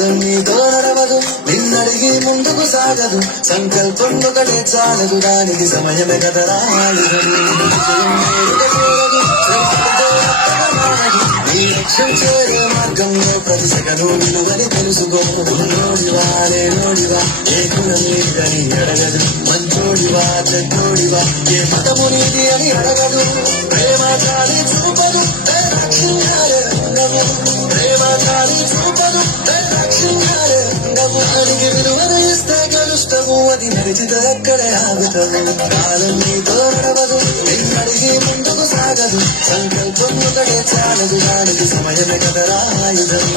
కాలం నీతో నడవదు, నిన్నడిగి ముందుకు సాగదు, సంకల్పం ఒకటే చాలదు, దానికి సమయమే కదరా ఆయుధం. నీ లక్ష్యం చేరే మార్గంలో ప్రతి సెకను విలువని తెలుసుకో. నోడివా లేనోడివా ఏ కులం నీదని అడగదు, మంచోడివా చెడ్డోడివా ఏ మతము నీది అని అడగదు. ప్రేమ చాలి చూపదు, లక్ష్యంగాలే ఉండవు. ప్రేమ చాలి చూపదు, లక్ష్యంగాలే ఉండవు. అడిగి విలువను ఇస్తే గెలుస్తావు, అది నడిచితే అక్కడే ఆగుతావు. కాలం నీతో నడవదు, నిన్నడిగి ముందుకు సాగదు, సంకల్పం ఒకటే చాలదు, దానికి సమయమే కదరా ఆయుధం.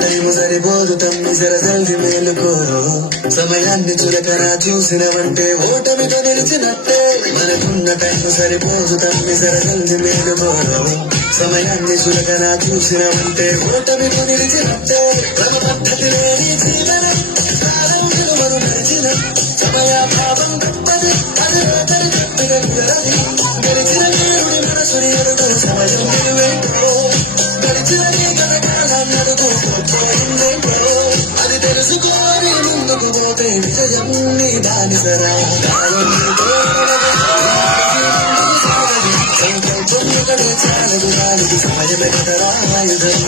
టైము సరిపోదు తమ్మి సరసల్ది మేలుకో. సమయాన్ని చులకన చూసినవంటే ఓటమితో నిలిచినట్టే. మనకున్న టైము సరిపోదు తమ్మి సరసల్ది మేలుకో. సమయాన్ని చులకన చూసినవంటే ఓటమితో నిలిచినట్టే. తన పద్ధతి లేని జీవనం కాలం విలువను నడిచిన సమయాభావం గొప్పది, అది ఒకరి చెప్పిన వివరది. గెలిచిన వీరుడి మనసుని ఎరుగు సమయం విలువేంటో, గడిచిన అది తెలుసుకోని ముందుకు పోతే విజయం నీ బానిసరా. సంకల్పం ఒకటే చాలదు, దానికి సమయమే కదరా ఆయుధం.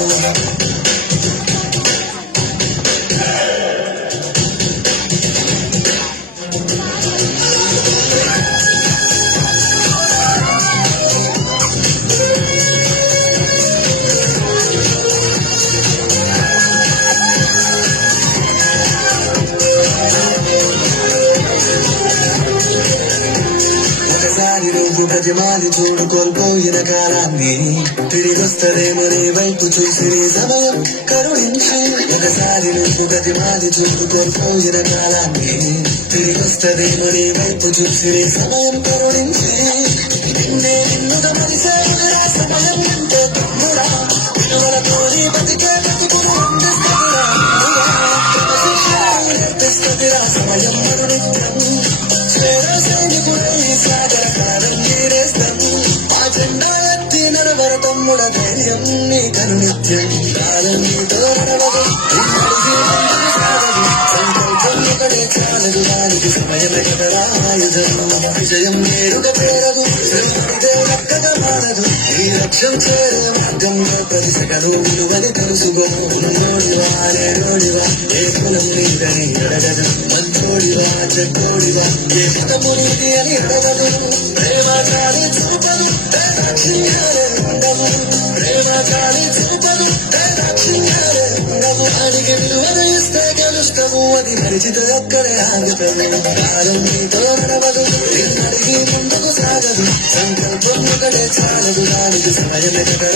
ప్రతిమాని చూడు కోల్పోయిన కాలాన్ని, తిరిగొస్తదేమో నీ వైపు చూసి నీ సమయం కరుణించు. ఒకసారి నువ్వు ప్రతిమాని చూడు కోల్పోయిన కాలాన్ని, తిరిగొస్తదేమో నీ వైపు చూసి నీ సమయం కరుణించి. నిన్నే నిన్నుగా మరిసే సమయం ఎంతో తమ్ముడా, విలువలతో నీ బతికే బతుకును అందిస్తదిరా. నేర్పిస్తదిరా సమయం మరునిత్యం. చేరా సైనికుడై సాగర కాలం తమ్ముడ ధైర్యం నీ కరునిత్యం. కాలం నీతో నడవదు, సంకల్పం ఒకటే చాలదు, దానికి సమయమే కదరా ఆయుధం. విజయం నేరుగా చేరదు, శ్రమిస్తే చక్కగా మారదు. ఈ లక్ష్యం చేరే మార్గంలో ప్రతి సెకను విలువని తెలుసుకో. నోడివా లేనోడివా ఏ కులం నీదని అడగదు, మంచోడివా చెడ్డోడివా ఏ మతము నీది అని అడగదు. ప్రేమ చాలి చూపదు, లక్ష్యంగాలే ఉండవు. ప్రేమ చాలి చూపదు, లక్ష్యంగాలే ఉండవు. అడిగి విలువను ఇస్తే గెలుస్తావు, అది నడిచితే అక్కడే ఆగుతావు. కాలం నీతో నడవదు, నిన్నడిగి ముందుకు సాగదు, సంకల్పం ఒకటే చాలదు, దానికి సమయమే కదా